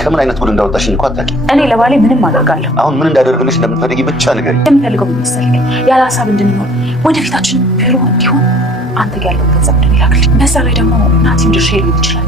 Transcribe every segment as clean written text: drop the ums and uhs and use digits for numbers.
ከምን አይነት ጉድ እንዳወጣሽኝ እንኳን አታውቂም። እኔ ለባሌ ምንም አደርጋለሁ። አሁን ምን እንዳደርግልሽ እንደምትፈልጊ ብቻ ንገሪኝ። የምፈልገው ምን መሰለኝ? ያለ ሀሳብ እንድንኖር ወደፊታችን ብሩ እንዲሆን አንተ ያለው ገንዘብ እንደሚላክልኝ። በዛ ላይ ደግሞ እናቴን ድርሻ ሊሆን ይችላል።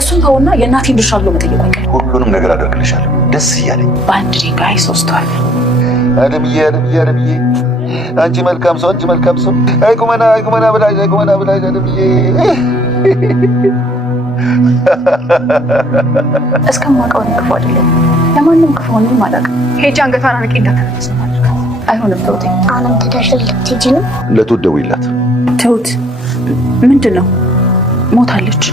እሱን ተውና የእናቴን ድርሻ ብሎ መጠየቅ አይቀርም። ሁሉንም ነገር አደርግልሻለሁ ደስ እያለኝ። በአንድ ድንጋይ 3 ወፍ። አለምዬ አንቺ መልካም ሰው አይቁመና ብላሽ አለምዬ። እስከማውቀው ክፉ አይደለም። ለማንም ክፉ ሆኖ አላውቅም። ሄጄ አንገቷን አንቄ እንዳተነፈስ ማለት አይሆንም። ተውት። አለም ተዳሽል ልትሄጂ ነው? ለትሁት ደውይላት። ትሁት ምንድን ነው? ሞታለች።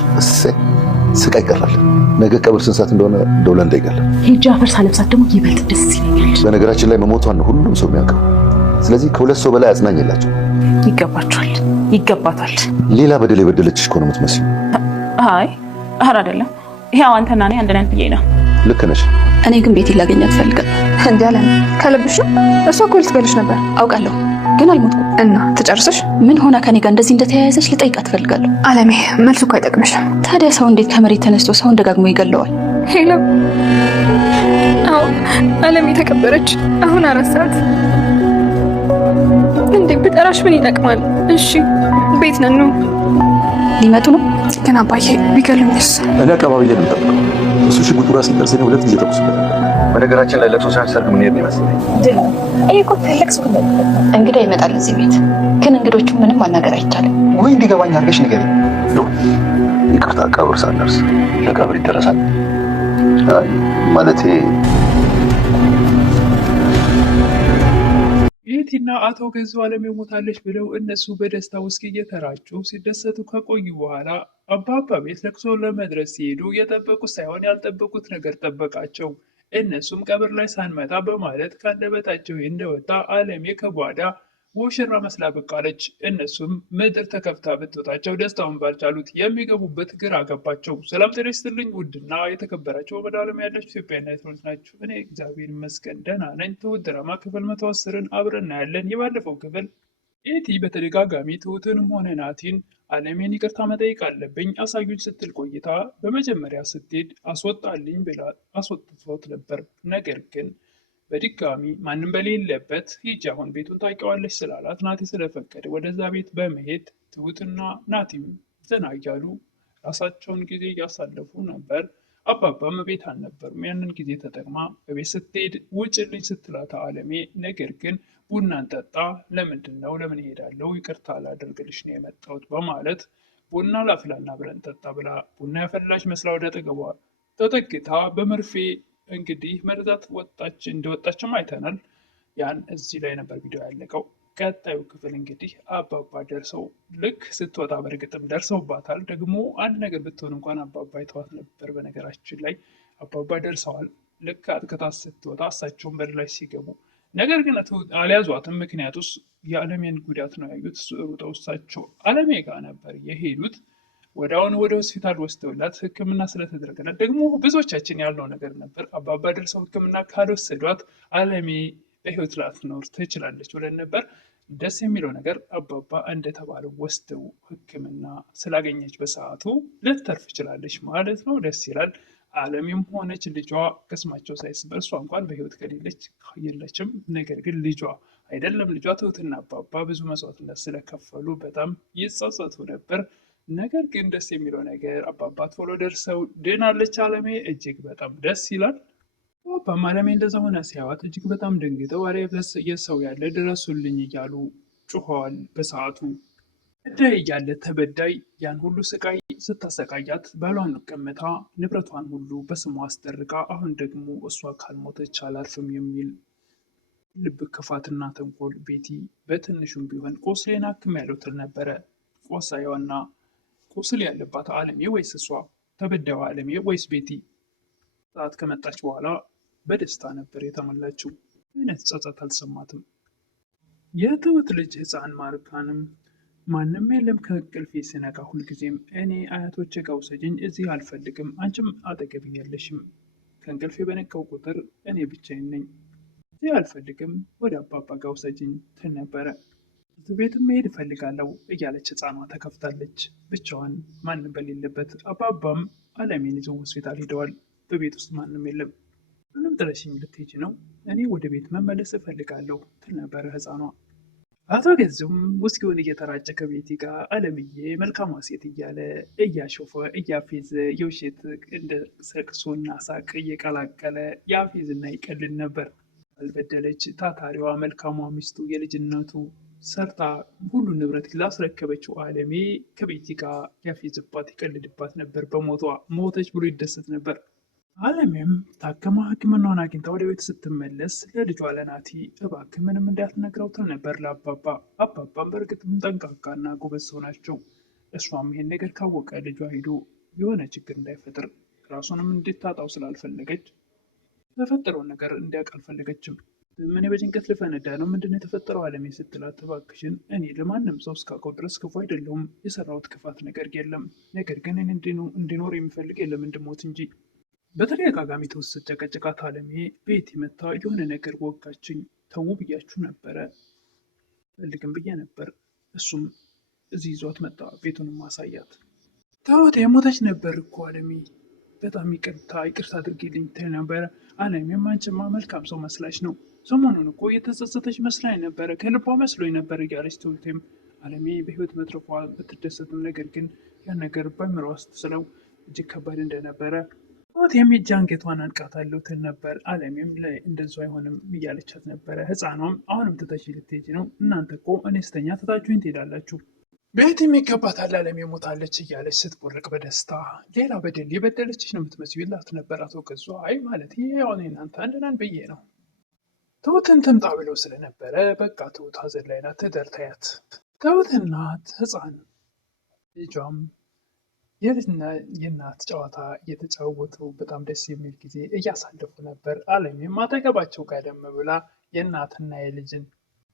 ስቃይ ቀራል። ነገ ቀብር ስንት ሰዓት እንደሆነ ደውላ እንዳይቀር። ሄጄ አፈር ሳለብሳት ደግሞ ይበልጥ ደስ ይለኛል። በነገራችን ላይ መሞቷን ነው ሁሉም ሰው የሚያውቀው። ስለዚህ ከሁለት ሰው በላይ አጽናኝ የላቸው። ይገባታል። ሌላ በደል የበደለችሽ እኮ ነው የምትመስለው። አይ አይደለም። ይሄው አንተና እኔ አንድ ነን ብዬ ነው። ልክ ነሽ። እኔ ግን ቤት ላገኛት ፈልጋለሁ። እንዴ አለ ከልብሽ ነው? እሷ እኮ ልትገልሽ ነበር። አውቃለሁ ግን አልሞትኩም። እና ትጨርሰሽ ምን ሆና ከኔ ጋር እንደዚህ እንደተያያዘች ልጠይቃት ፈልጋለሁ። አለሜ መልሱ እኮ አይጠቅምሽም። ታዲያ ሰው እንዴት ከመሬት ተነስቶ ሰውን ደጋግሞ ይገለዋል? ሄሎ አዎ አለሜ ተቀበረች። አሁን 4 ሰዓት። እንዴ ብጠራሽ ምን ይጠቅማል? እሺ ቤት ነን ነው። ሊመጡ ነው ግን አባዬ ቢገሉኝስ? እኔ አካባቢ ላይ ነው የምጠብቀው። እሱ ሽጉጡ ራስ ሲደርሰኝ 2 ጊዜ ተኩስበት። በነገራችን ላይ ለቅሶ ሳይሆን ሰርግ ምን ይሄድ ይመስለኝ። ይሄ እኮ ትልቅ ሰው ነው። እንግዳ ይመጣል እዚህ ቤት። ግን እንግዶቹ ምንም ማናገር አይቻልም። ወይ እንዲገባኝ አድርገሽ ንገሪኝ። ይቅርታ ቀብር ሳንደርስ ለቀብር ይደረሳል ማለቴ። ቤቲና አቶ ገዙ አለም ሞታለች ብለው እነሱ በደስታ ውስጥ እየተራጩ ሲደሰቱ ከቆዩ በኋላ አባባ ቤት ለቅሶ ለመድረስ ሲሄዱ የጠበቁት ሳይሆን ያልጠበቁት ነገር ጠበቃቸው። እነሱም ቀብር ላይ ሳንመጣ በማለት ከአንደበታቸው እንደወጣ አለሜ ከጓዳ ሙሽራ መስላ ብቅ አለች። እነሱም ምድር ተከፍታ ብትወጣቸው ደስታውን ባልቻሉት የሚገቡበት ግራ ገባቸው። ሰላም ጤና ይስጥልኝ ውድና የተከበራቸው በዓለም ያላችሁ ኢትዮጵያና ኤርትራውያን ናችሁ። እኔ እግዚአብሔር ይመስገን ደህና ነኝ። ትሁት ድራማ ክፍል 110ን አብረን እናያለን። የባለፈው ክፍል ኤቲ በተደጋጋሚ ትሁትንም ሆነ ናቲን አለሜን ይቅርታ መጠየቅ አለብኝ አሳዩኝ ስትል ቆይታ በመጀመሪያ ስትሄድ አስወጣልኝ ብላ አስወጥቶት ነበር። ነገር ግን በድጋሚ ማንም በሌለበት ሂጂ አሁን ቤቱን ታውቂዋለሽ ስላላት ናቲ ስለፈቀደ ወደዛ ቤት በመሄድ ትሁትና ናቲም ዘና እያሉ ራሳቸውን ጊዜ እያሳለፉ ነበር። አባባም ቤት አልነበሩም። ያንን ጊዜ ተጠቅማ በቤት ስትሄድ ውጭልኝ ስትላት አለሜ ነገር ግን ቡና እንጠጣ፣ ለምንድን ነው ለምን እሄዳለሁ፣ ይቅርታ ላደርግልሽ ነው የመጣሁት በማለት ቡና ላፍላና ብለን ጠጣ ብላ ቡና ያፈላች መስላ ወደ አጠገቧ ተጠግታ በመርፌ እንግዲህ መርዛት እንደወጣችም አይተናል። ያን እዚህ ላይ ነበር ቪዲዮ ያለቀው። ቀጣዩ ክፍል እንግዲህ አባባ ደርሰው ልክ ስትወጣ በእርግጥም ደርሰውባታል። ደግሞ አንድ ነገር ብትሆን እንኳን አባባ አይተዋት ነበር። በነገራችን ላይ አባባ ደርሰዋል። ልክ አጥቅታ ስትወጣ እሳቸውን በር ላይ ሲገቡ ነገር ግን አልያዟትም። ምክንያቱስ የአለሜን ጉዳት ነው ያዩት። ሩጠው እሳቸው አለሜ ጋር ነበር የሄዱት። ወዲያውኑ ወደ ሆስፒታል ወስደውላት ሕክምና ስለተደረገላት ደግሞ ብዙዎቻችን ያልነው ነገር ነበር። አባባ ደርሰው ሕክምና ካልወሰዷት አለሜ በህይወት ላትኖር ትችላለች ብለን ነበር። ደስ የሚለው ነገር አባባ እንደተባለው ወስደው ሕክምና ስላገኘች በሰዓቱ ልትተርፍ ችላለች ማለት ነው። ደስ ይላል። አለሜም ሆነች ልጇ ቅስማቸው ሳይስበር እሷ እንኳን በህይወት ከሌለች የለችም። ነገር ግን ልጇ አይደለም ልጇ ትሁትና አባባ ብዙ መስዋዕትነት ስለከፈሉ በጣም ይጸጸቱ ነበር። ነገር ግን ደስ የሚለው ነገር አባባ ቶሎ ደርሰው ድናለች አለሜ። እጅግ በጣም ደስ ይላል። አባባም አለሜ እንደዛ ሆነ ሲያዋት እጅግ በጣም ደንግጠው ኧረ የሰው ያለ ድረሱልኝ እያሉ ጩኸዋል። በሰዓቱ በዳይ እያለ ተበዳይ ያን ሁሉ ስቃይ ስታሰቃያት ባሏን ቀምታ ንብረቷን ሁሉ በስሟ አስደርጋ አሁን ደግሞ እሷ ካልሞተች አላርፍም የሚል ልብ ክፋትና ተንኮል ቤቲ በትንሹም ቢሆን ቁስሌን አክም ያለው ትል ነበረ። ቆሳዩዋና ቁስል ያለባት አለሜ ወይስ እሷ ተበዳዩ አለሜ ወይስ ቤቲ? ሰዓት ከመጣች በኋላ በደስታ ነበር የተሞላችው። አይነት ጸጸት አልሰማትም። የትሁት ልጅ ህፃን ማርካንም ማንም የለም ከእንቅልፌ ስነቃ ሁልጊዜም እኔ አያቶቼ ጋር ውሰጅኝ፣ እዚህ አልፈልግም፣ አንቺም አጠገብ የለሽም፣ ከእንቅልፌ በነቃው ቁጥር እኔ ብቻዬን ነኝ፣ እዚህ አልፈልግም፣ ወደ አባባ ጋር ውሰጅኝ ትል ነበረ። እዚህ ቤትም መሄድ እፈልጋለሁ እያለች ህፃኗ ተከፍታለች ብቻዋን ማንም በሌለበት። አባባም አለሜን ይዘው ሆስፒታል ሄደዋል። በቤት ውስጥ ማንም የለም። ምንም ጥለሽኝ ልትሄጂ ነው? እኔ ወደ ቤት መመለስ እፈልጋለሁ ትል ነበረ ሕፃኗ። አቶ ገዙም ውስኪውን እየተራጨ ከቤቲ ጋር አለምዬ መልካሟ ሴት እያለ እያሾፈ እያፌዘ የውሸት እንደ ሰቅሶና ሳቅ እየቀላቀለ ያፌዝና ይቀልድ ነበር። አልበደለች ታታሪዋ መልካሟ ሚስቱ የልጅነቱ ሰርታ ሁሉ ንብረት ላስረከበችው አለሜ ከቤቲ ጋር ያፌዝባት ይቀልድባት ነበር። በሞቷ ሞተች ብሎ ይደሰት ነበር። አለሜም ታከማ ሕክምናውን አግኝታ ወደ ቤት ስትመለስ ለልጇ ለናቲ እባክህ ምንም እንዳትነግረው ትል ነበር ለአባባ። አባባም በእርግጥም ጠንቃቃና ጎበዝ ሰው ናቸው። እሷም ይሄን ነገር ካወቀ ልጇ ሄዶ የሆነ ችግር እንዳይፈጥር ራሱንም እንድታጣው ስላልፈለገች የተፈጠረውን ነገር እንዲያውቅ አልፈለገችም። እኔ በጭንቀት ልፈነዳ ነው፣ ምንድነው የተፈጠረው አለሜ ስትላት፣ እባክሽን እኔ ለማንም ሰው እስካውቀው ድረስ ክፉ አይደለሁም፣ የሰራሁት ክፋት ነገር የለም። ነገር ግን እኔ እንዲኖር የሚፈልግ የለም እንድሞት እንጂ። በተደጋጋሚ ተወሰድ ጨቀጨቃት አለሜ። ቤቲ መታ የሆነ ነገር ወጋችኝ፣ ተው ብያችሁ ነበረ፣ ፈልግም ብዬ ነበር። እሱም እዚህ ይዟት መጣ። ቤቱንም ማሳያት። ተወት የሞተች ነበር እኮ አለሜ፣ በጣም ይቅርታ አድርጊልኝ ትል ነበረ። አለሜም አንቺማ መልካም ሰው መስላች ነው፣ ሰሞኑን እኮ የተጸጸተች መስላኝ ነበረ፣ ከልቧ መስሎኝ ነበር እያለች ትሁቴም አለሜ በህይወት መትረፏ ብትደሰትም ነገር ግን ያን ነገር በአእምሮዋ ስትስለው እጅግ ከባድ እንደነበረ ትሁቴም የእጅ አንገቷን አንቃታለሁ ትል ነበር። አለሜም ላይ እንደዛ አይሆንም እያለቻት ነበረ። ህፃኗም አሁንም ትተሽ ልትሄጂ ነው? እናንተ እኮ እኔ ስተኛ ትታችሁኝ ትሄዳላችሁ። ቤትም ይገባታል አለሜ ሞታለች እያለች ስትቦርቅ በደስታ ሌላ በደል የበደለችሽ ነው የምትመስዩ ይላት ነበር አቶ ገዙ። አይ ማለት ይሄ አሁን እናንተ አንድ ነን ብዬ ነው። ትሁትን ትምጣ ብለው ስለነበረ በቃ ትሁት ሀዘን ላይ ናት፣ ትደር ታያት። ትሁት እናት ህፃን ልጇም የልጅና የእናት ጨዋታ እየተጫወቱ በጣም ደስ የሚል ጊዜ እያሳለፉ ነበር። አለሜም አጠገባቸው ጋደም ብላ የእናትና የልጅን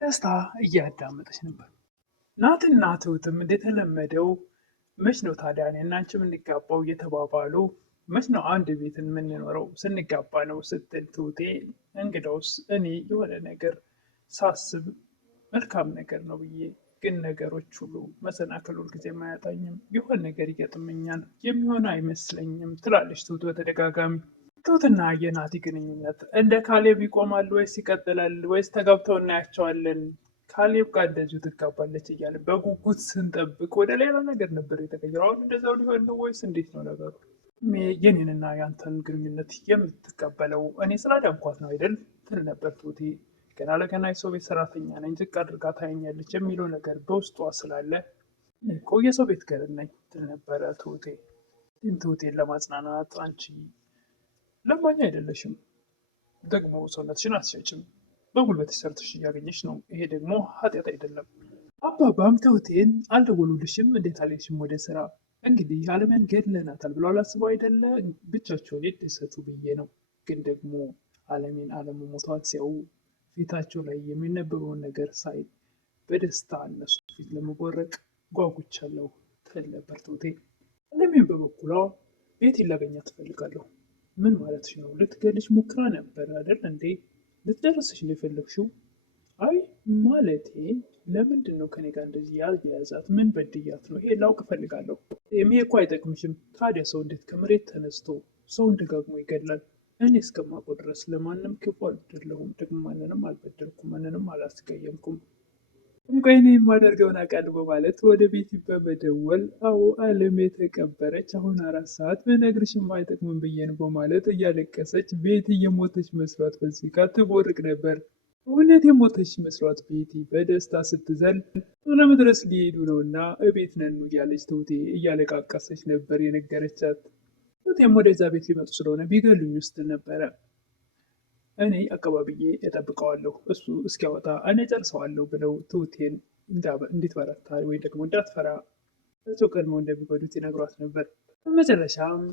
ደስታ እያዳመጠች ነበር። ናትና ትሁትም እንደተለመደው መች ነው ታዲያ እኔና አንቺ የምንጋባው እየተባባሉ መች ነው አንድ ቤትን የምንኖረው ስንጋባ ነው ስትል ትሁቴ እንግዳውስ እኔ የሆነ ነገር ሳስብ መልካም ነገር ነው ብዬ ግን ነገሮች ሁሉ መሰናክል ሁልጊዜም አያጣኝም፣ የሆነ ነገር ይገጥመኛል፣ የሚሆን አይመስለኝም ትላለች ትሁት በተደጋጋሚ። ትሁትና የናቲ ግንኙነት እንደ ካሌብ ይቆማል ወይስ ይቀጥላል ወይስ ተጋብተው እናያቸዋለን? ካሌብ ጋር እንደዚሁ ትጋባለች እያለ በጉጉት ስንጠብቅ ወደ ሌላ ነገር ነበር የተቀየረው። አሁን እንደዛው ሊሆን ነው ወይስ እንዴት ነው ነገሩ? የኔንና ያንተን ግንኙነት የምትቀበለው እኔ ስላዳንኳት ነው አይደል ትል ነበር ትሁቴ። ገና ለገና የሰው ቤት ሰራተኛ ነኝ፣ ዝቅ አድርጋ ታየኛለች የሚለው ነገር በውስጧ ስላለ እኮ የሰው ቤት ገር ነኝ ትል ነበረ ትሁቴ። ይህም ትሁቴን ለማጽናናት አንቺ ለማኝ አይደለሽም፣ ደግሞ ሰውነትሽን አትሸጭም፣ በጉልበትሽ ሰርተሽ እያገኘሽ ነው፣ ይሄ ደግሞ ኃጢአት አይደለም። አባባም ትሁቴን አልደወሉልሽም? እንዴት አልሄድሽም ወደ ስራ? እንግዲህ አለምን ገድለናታል ብለው አላስበው አይደለ? ብቻቸውን ይደሰቱ ብዬ ነው። ግን ደግሞ አለሜን አለመሞቷን ሲያዩ ፊታቸው ላይ የሚነበበውን ነገር ሳይ በደስታ እነሱ ፊት ለመቦረቅ ጓጉቻለሁ ትል ነበር ትሁቴ። አለሜን በበኩሏ ቤቴን ላገኛት ትፈልጋለሁ። ምን ማለትሽ ነው? ልትገልሽ ሙክራ ነበር አይደል እንዴ? ልትደረስሽ ነው የፈለግሽው? አይ ማለቴ ለምንድን ነው ከኔ ጋር እንደዚህ ያልያዛት? ምን በድያት ነው? ይሄ ላውቅ እፈልጋለሁ። ይሄ እኮ አይጠቅምሽም። ታዲያ ሰው እንዴት ከመሬት ተነስቶ ሰውን ደጋግሞ ይገድላል? እኔ እስከማውቀው ድረስ ለማንም ክፉ አይደለሁም፣ ደግሞ ማንንም አልበደልኩም፣ ማንንም አላስቀየምኩም። እንቆይ እኔ የማደርገውን አውቃለሁ በማለት ወደ ቤት በመደወል አዎ አለሜ ተቀበረች፣ አሁን 4 ሰዓት ብነግርሽም አይጠቅምም ብዬ ነው በማለት እያለቀሰች ቤቲ የሞተች መስሏት በዚህ ጋር ትቦርቅ ነበር። እውነት የሞተች መስሏት ቤቲ በደስታ ስትዘል ለመድረስ ሊሄዱ ነውና እቤት ነን እያለች ትሁቴ እያለቃቀሰች ነበር የነገረቻት። ትሁቴም ወደዛ ቤት ሊመጡ ስለሆነ ቢገሉኝ ውስጥ ነበረ። እኔ አካባቢዬ እጠብቀዋለሁ፣ እሱ እስኪያወጣ እኔ ጨርሰዋለሁ ብለው ትሁቴን እንድትበረታ ወይ ደግሞ እንዳትፈራ እሱ ቀድመው እንደሚጎዱት ይነግሯት ነበር። በመጨረሻም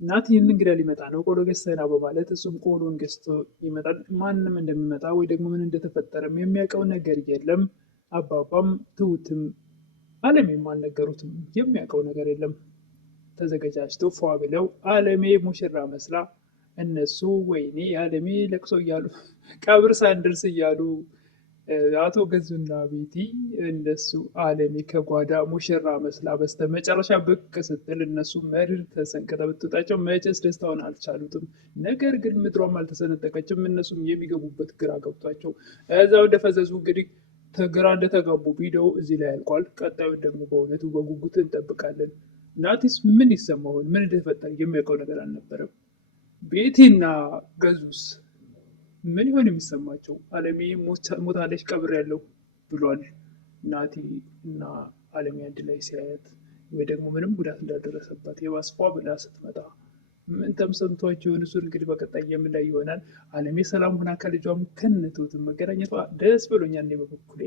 ናቲን እንግዳ ሊመጣ ነው ቆሎ ገዝተና በማለት እሱም ቆሎን ገዝቶ ይመጣል። ማንም እንደሚመጣ ወይ ደግሞ ምን እንደተፈጠረም የሚያውቀው ነገር የለም። አባባም ትሁትም አለሜም አልነገሩትም፣ የሚያውቀው ነገር የለም። ተዘገጃጅተው ፏ ብለው አለሜ ሙሽራ መስላ እነሱ ወይኔ አለሜ ለቅሶ እያሉ ቀብር ሳንደርስ እያሉ አቶ ገዙና ቤቲ እነሱ አለሜ ከጓዳ ሙሽራ መስላ በስተ መጨረሻ ብቅ ስትል እነሱ መርር ተሰንቅጠ ብትወጣቸው መቼስ ደስታውን አልቻሉትም። ነገር ግን ምድሯም አልተሰነጠቀችም። እነሱም የሚገቡበት ግራ ገብቷቸው እዛው እንደፈዘዙ እንግዲህ ግራ እንደተጋቡ ቪዲዮ እዚህ ላይ ያልቋል። ቀጣዩን ደግሞ በእውነቱ በጉጉት እንጠብቃለን። ናቲስ ምን ይሰማውን ምን እንደተፈጠረ የሚያውቀው ነገር አልነበረም። ቤቲና ገዙስ ምን ይሆን የሚሰማቸው? አለሜ ሞታለች ቀብር ያለው ብሏል። ናቲ እና አለሜ አንድ ላይ ሲያያት ወይ ደግሞ ምንም ጉዳት እንዳልደረሰባት የባስፏ ብላ ስትመጣ ምን ተሰምቷቸው የሆነ እሱን እንግዲህ በቀጣይ የምናይ ይሆናል። አለሜ ሰላም ሆና ከልጇም ከነትሁትም መገናኘቷ ደስ ብሎኛል እኔ በበኩሌ።